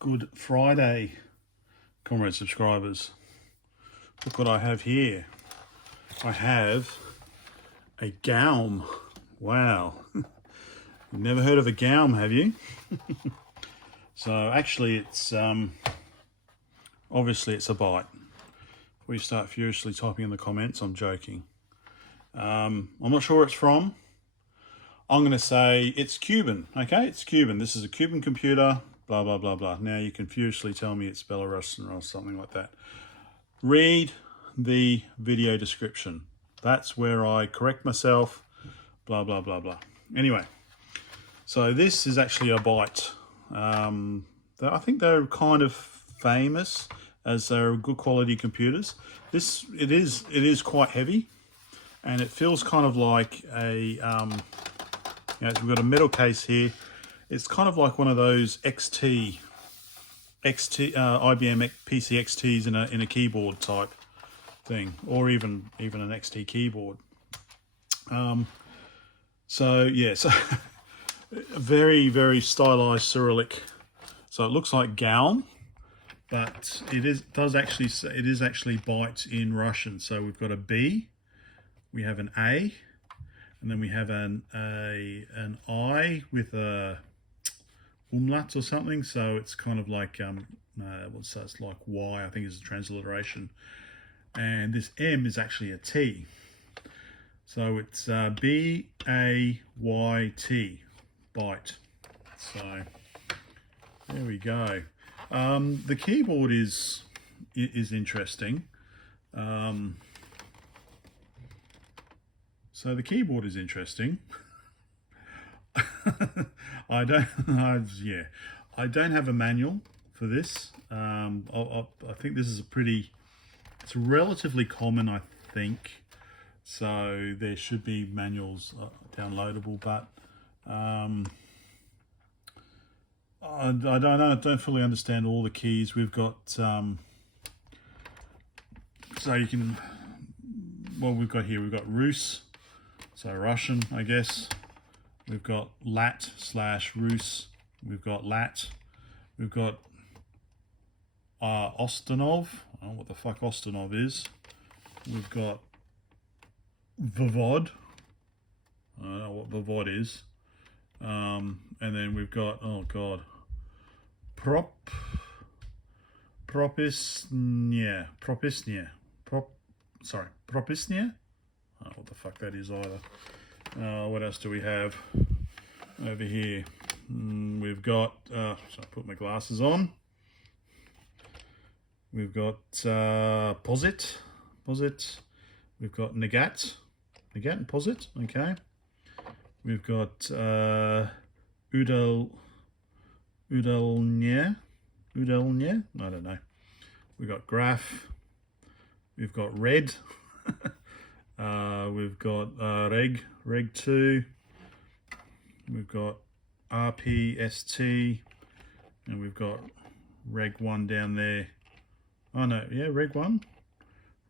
Good Friday, comrade subscribers. Look what I have here. I have a GAUM. Wow. You've never heard of a GAUM, have you? So actually it's, obviously it's a Bayt. Before you start furiously typing in the comments, I'm joking. I'm not sure where it's from. I'm going to say it's Cuban, okay? It's Cuban. This is a Cuban computer, blah, blah, blah, blah. Now you can furiously tell me it's Belarusian or something like that. Read the video description. That's where I correct myself, blah, blah, blah, blah. Anyway, so this is actually a Bayt. I think they're kind of famous as they're good quality computers. It is quite heavy, and it feels kind of like a, we've got a metal case here. It's kind of like one of those IBM PC XTs in a keyboard type thing, or even an XT keyboard. So yeah, so very, very stylized Cyrillic. So it looks like GAUM, but it is actually Bayt in Russian. So we've got a B, we have an A, and then we have an I with a umlaut or something. So it's kind of like so it's like Y, I think is a transliteration, and this M is actually a T. So it's BAYT, Bayt. So there we go. The keyboard is interesting. So the keyboard is interesting. I don't have a manual for this. I think this is it's relatively common, I think. So there should be manuals downloadable, but I don't fully understand all the keys. We've got so you can, well, we've got Rus, so Russian, I guess. We've got Lat/Rus. We've got Lat. We've got Ostinov. I don't know what the fuck Ostinov is. We've got Vavod. I don't know what Vavod is. And then we've got, oh god, Propisnia. Propisnia. I don't know what the fuck that is either. What else do we have over here? We've got, so I put my glasses on. We've got Posit. We've got Negat and Posit, okay. We've got Udelnya, I don't know. We've got Graph. We've got Red. We've got Reg 2. We've got RPST, and we've got Reg 1 down there. Oh no, yeah, Reg 1,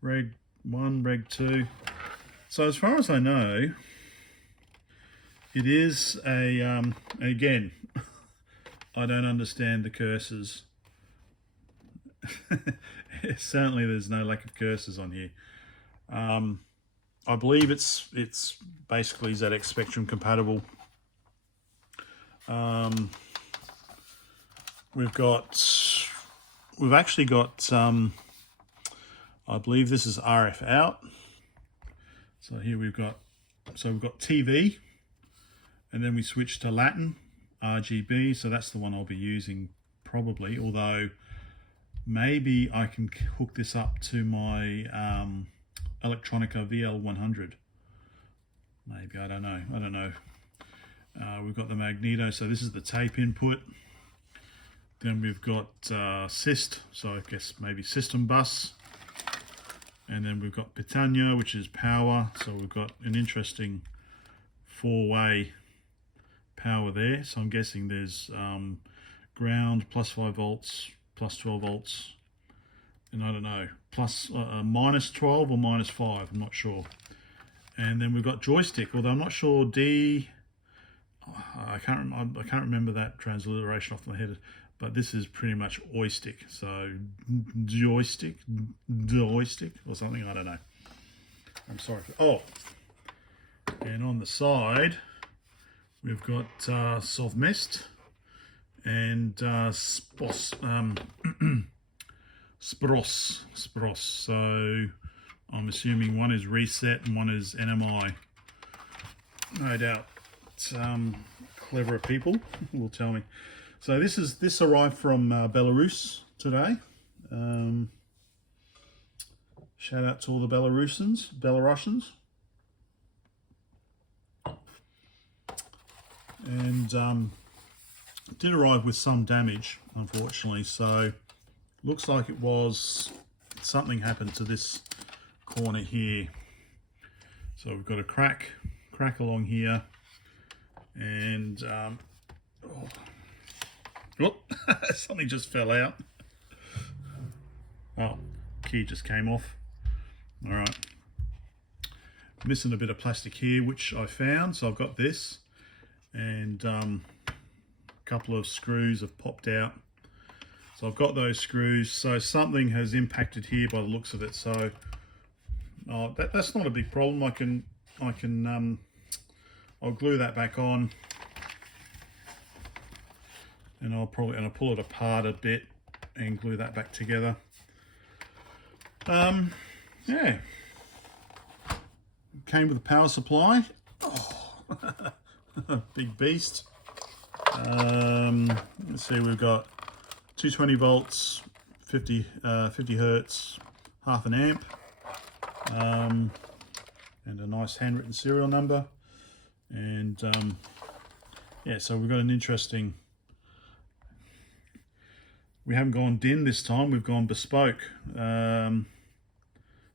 Reg 2. So as far as I know, it is again, I don't understand the cursors. Certainly there's no lack of cursors on here. I believe it's basically ZX Spectrum compatible. We've actually got I believe this is RF out. So here we've got TV, and then we switch to Latin RGB. So that's the one I'll be using probably, although maybe I can hook this up to my Electronica VL100. Maybe, I don't know. We've got the magneto, so this is the tape input. Then we've got SYST, so I guess maybe system bus. And then we've got Pitanya, which is power. So we've got an interesting four-way power there. So I'm guessing there's ground, plus 5 volts, plus 12 volts, and I don't know, plus minus 12 or minus 5, I'm not sure. And then we've got joystick, although I'm not sure I can't remember that transliteration off my head. but this is pretty much oistic. So joystick or something, I don't know. I'm sorry for, oh, and on the side we've got Sovmest and Spros. So I'm assuming one is reset and one is NMI. No doubt cleverer people will tell me. So this arrived from Belarus today. Shout out to all the Belarusians. And did arrive with some damage, unfortunately. So looks like it was something happened to this corner here. So we've got a crack along here, and something just fell out. Oh, key just came off. All right, missing a bit of plastic here, which I found. So I've got this, and a couple of screws have popped out. So I've got those screws. So something has impacted here by the looks of it. So that's not a big problem. I'll glue that back on, and I'll pull it apart a bit and glue that back together. Yeah, came with a power supply. Oh, big beast. Let's see, we've got 220 volts, 50 hertz, half an amp, and a nice handwritten serial number. And yeah, so we've got an interesting, we haven't gone DIN this time, we've gone bespoke.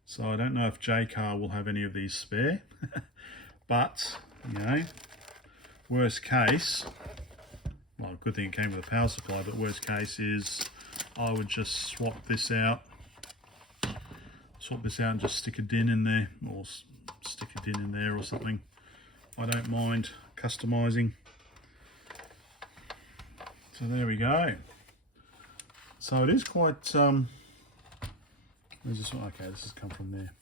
So I don't know if J-Car will have any of these spare, but, you know, worst case, well, good thing it came with a power supply, but worst case is I would just swap this out and just stick a DIN in there, or stick a DIN in there or something. I don't mind customizing. So there we go. So it is quite, where's this one? Okay, this has come from there.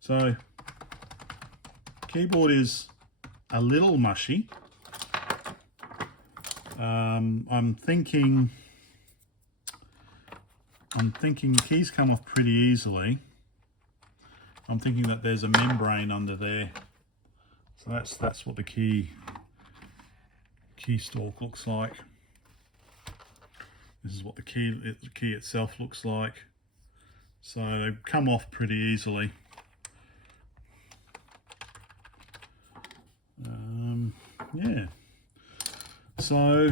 So keyboard is a little mushy. I'm thinking keys come off pretty easily. I'm thinking that there's a membrane under there. So that's what the key stalk looks like. This is what the key itself looks like. So they come off pretty easily. Yeah. So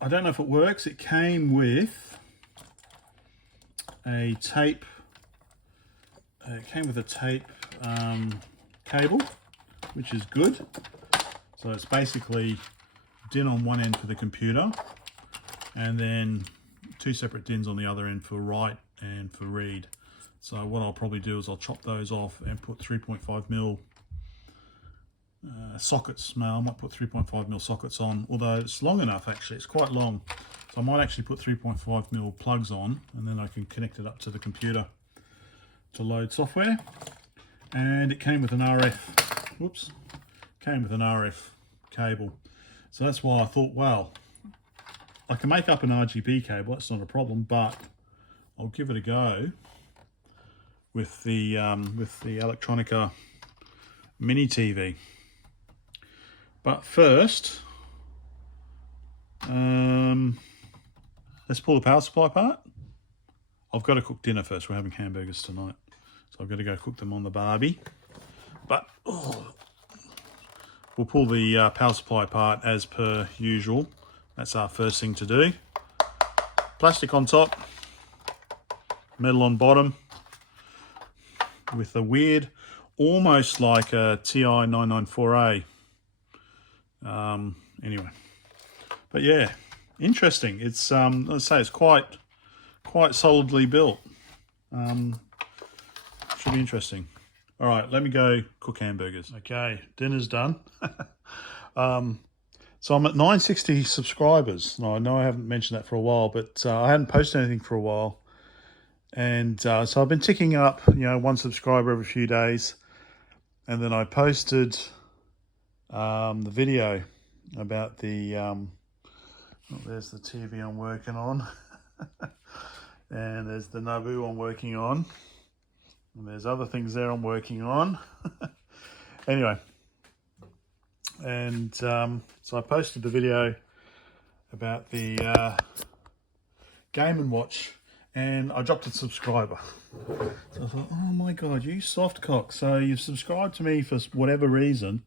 I don't know if it works. It came with a tape. It came with a tape cable, which is good. So it's basically DIN on one end for the computer, and then two separate DINs on the other end for write and for read. So what I'll probably do is I'll chop those off and put 3.5mm sockets. No, I might put 3.5mm sockets on, although it's long enough actually, it's quite long. So I might actually put 3.5mm plugs on, and then I can connect it up to the computer to load software. And it came with an RF, came with an RF cable. So that's why I thought, well, I can make up an RGB cable, that's not a problem, but I'll give it a go with the Electronica mini TV. But first, let's pull the power supply apart. I've got to cook dinner first. We're having hamburgers tonight, so I've got to go cook them on the barbie. But we'll pull the power supply apart as per usual. That's our first thing to do. Plastic on top, metal on bottom, with a weird, almost like a TI 994A. Anyway, but yeah, interesting. It's let's say it's quite solidly built. Should be interesting. All right, let me go cook hamburgers. Okay, dinner's done. So I'm at 960 subscribers. Now, I know I haven't mentioned that for a while, but I hadn't posted anything for a while. And so I've been ticking up, one subscriber every few days. And then I posted the video about the, there's the TV I'm working on. And there's the Nabu I'm working on. And there's other things there I'm working on. Anyway. And so I posted the video about the Game & Watch, and I dropped a subscriber. So I thought, oh my God, you soft cock. So you've subscribed to me for whatever reason,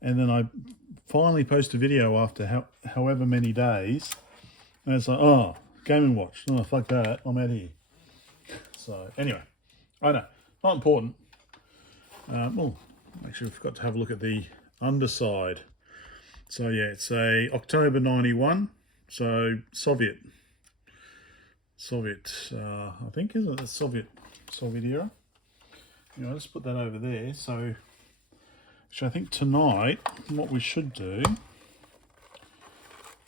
and then I finally post a video after however many days, and it's like, oh, Game & Watch. Oh, fuck that. I'm out here. So anyway, I know, not important. Well, actually I forgot to have a look at the underside. So yeah, it's a October 91, so Soviet, I think, isn't it? The Soviet era. Let's put that over there. So I think tonight what we should do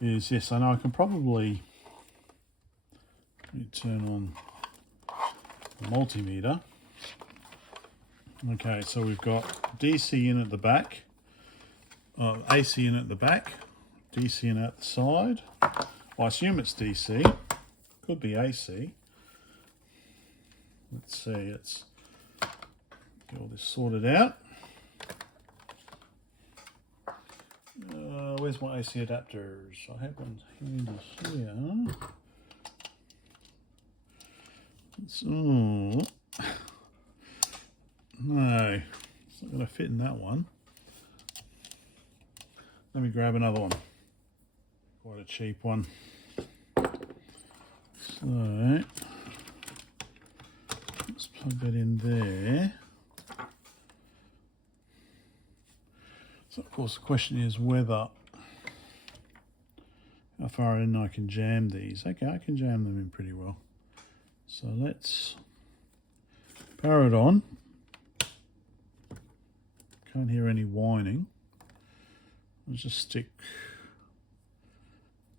is, yes, I know I can probably, let me turn on the multimeter. Okay, so we've got DC in at the back, AC in at the back, DC in at the side. I assume it's DC, could be AC. Let's see, let's get all this sorted out. Where's my AC adapters? I have one here. No, it's not going to fit in that one. Let me grab another one. Quite a cheap one. So let's plug that in there. So of course the question is whether, how far in I can jam these. Okay, I can jam them in pretty well. So let's power it on. Can't hear any whining. I'll just stick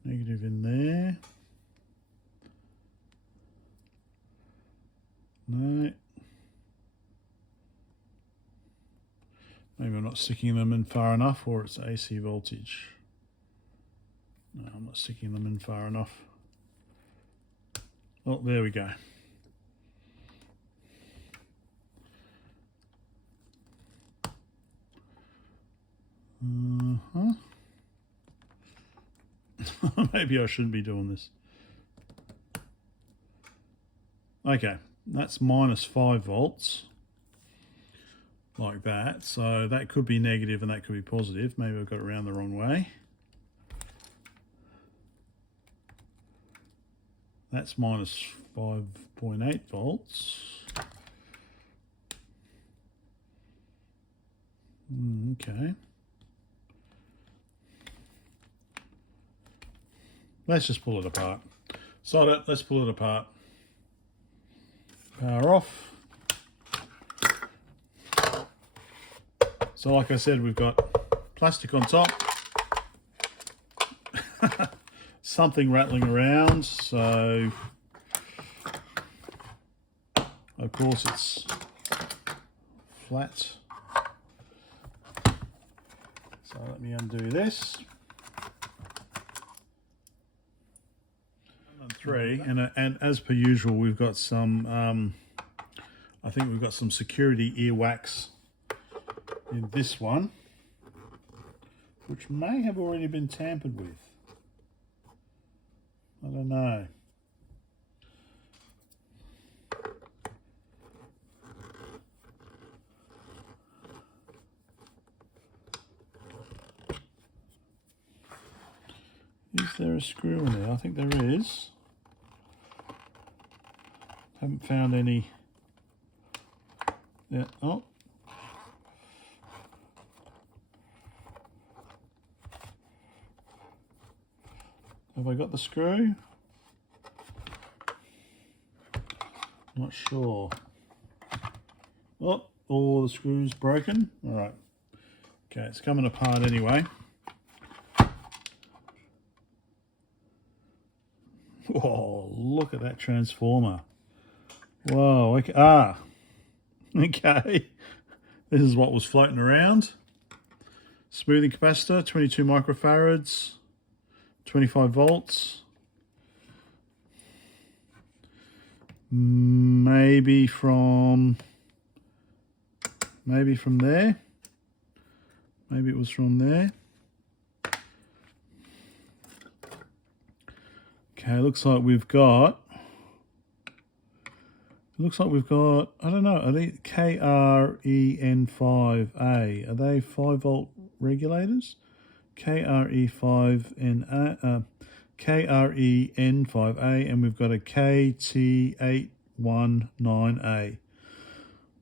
negative in there. No. Maybe I'm not sticking them in far enough, or it's AC voltage. No, I'm not sticking them in far enough. Oh, there we go. Maybe I shouldn't be doing this. Okay, that's minus 5 volts. Like that. So that could be negative and that could be positive. Maybe I've got it around the wrong way. That's minus 5.8 volts. Okay. Let's just pull it apart. Sod it, let's pull it apart. Power off. So like I said, we've got plastic on top. Something rattling around, so of course it's flat. So let me undo this. And 3, and as per usual, we've got some, I think we've got some security earwax in this one, which may have already been tampered with. I don't know. Is there a screw in there? I think there is. Haven't found any. Yeah. Oh. Have I got the screw? Not sure. Oh, all the screws broken. All right. Okay, it's coming apart anyway. Oh, look at that transformer. Whoa, okay. Okay. This is what was floating around. Smoothing capacitor, 22 microfarads, 25 volts. Maybe from there. Maybe it was from there. Okay, looks like we've got, I don't know, are they KREN5A? Are they 5 volt regulators? KRE5N, KREN5A, and we've got a KT819A.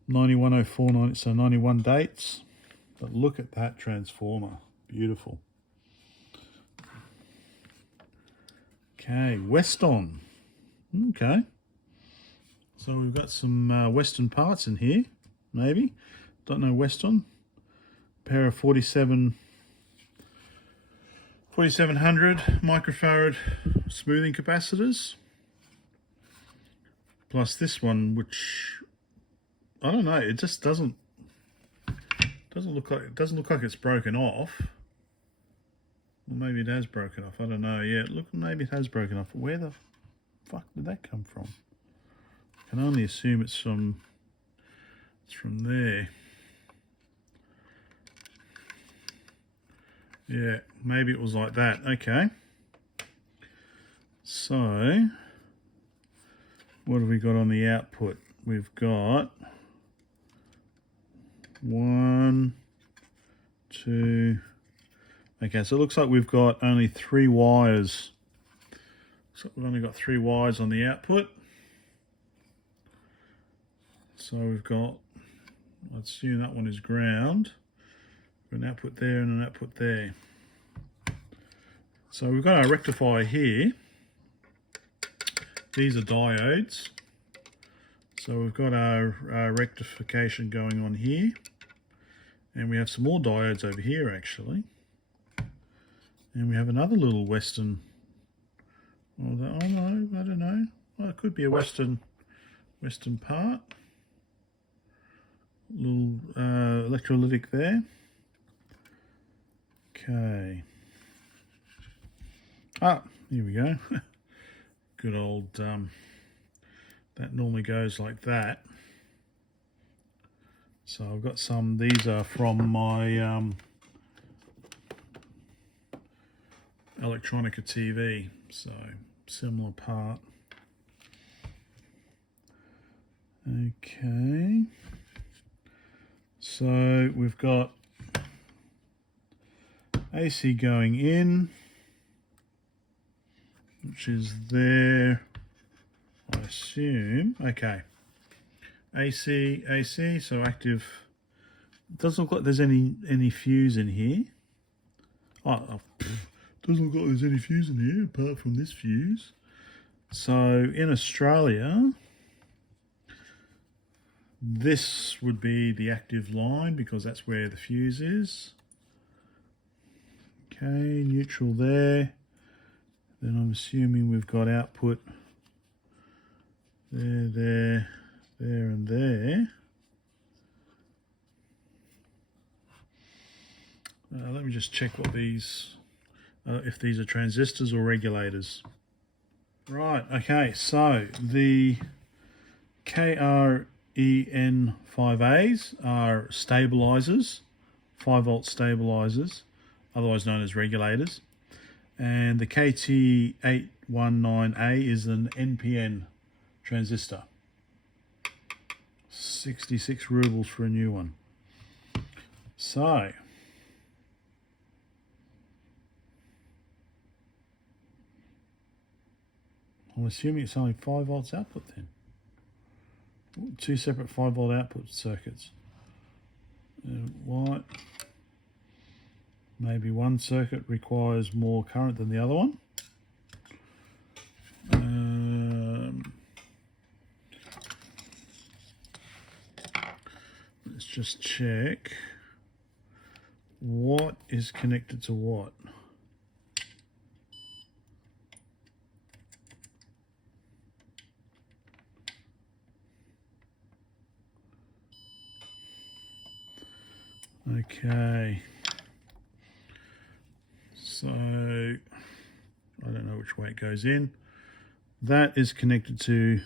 910490, so 91 dates. But look at that transformer. Beautiful. Okay, Weston. Okay. So we've got some Weston parts in here, maybe. Don't know Weston. Pair of 4700 microfarad smoothing capacitors. Plus this one, which I don't know, it just doesn't look like it's broken off. Well, maybe it has broken off. I don't know. Yeah, look, maybe it has broken off. Where the fuck did that come from? I can only assume it's from there. Yeah, maybe it was like that. Okay. So, what have we got on the output? We've got 1, 2. Okay, so it looks like we've got only 3 wires. So we've only got 3 wires on the output. So we've got, I'd assume that one is ground. An output there and an output there. So we've got our rectifier here. These are diodes. So we've got our rectification going on here. And we have some more diodes over here actually. And we have another little Western. Oh no, I don't know. Well, it could be a Western part. Little electrolytic there. Okay. Ah, here we go. Good old, that normally goes like that. So I've got some, these are from my Electronica TV, so similar part. Okay. So we've got AC going in, which is there, I assume. Okay. AC, so active. It doesn't look like there's any fuse in here. Doesn't look like there's any fuse in here apart from this fuse. So in Australia, this would be the active line because that's where the fuse is. Okay, neutral there. Then I'm assuming we've got output there, and there. Let me just check what these, if these are transistors or regulators. Right, okay, so the KREN5As are stabilisers, 5 volt stabilisers, otherwise known as regulators. And the KT819A is an NPN transistor. 66 rubles for a new one. So, I'm assuming it's only 5 volts output then. 2 separate 5 volt output circuits. White. Maybe one circuit requires more current than the other one. Let's just check what is connected to what. Okay. So, I don't know which way it goes in. That is connected to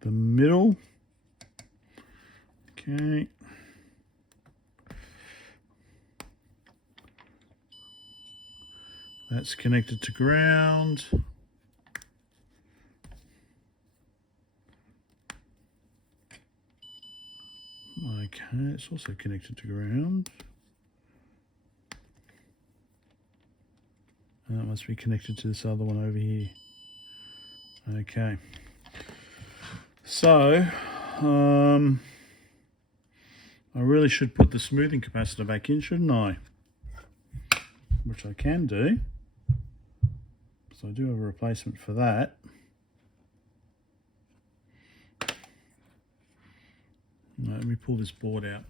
the middle. Okay. That's connected to ground. Okay, it's also connected to ground. And that must be connected to this other one over here. Okay. So, I really should put the smoothing capacitor back in, shouldn't I? Which I can do. So I do have a replacement for that. Now, let me pull this board out.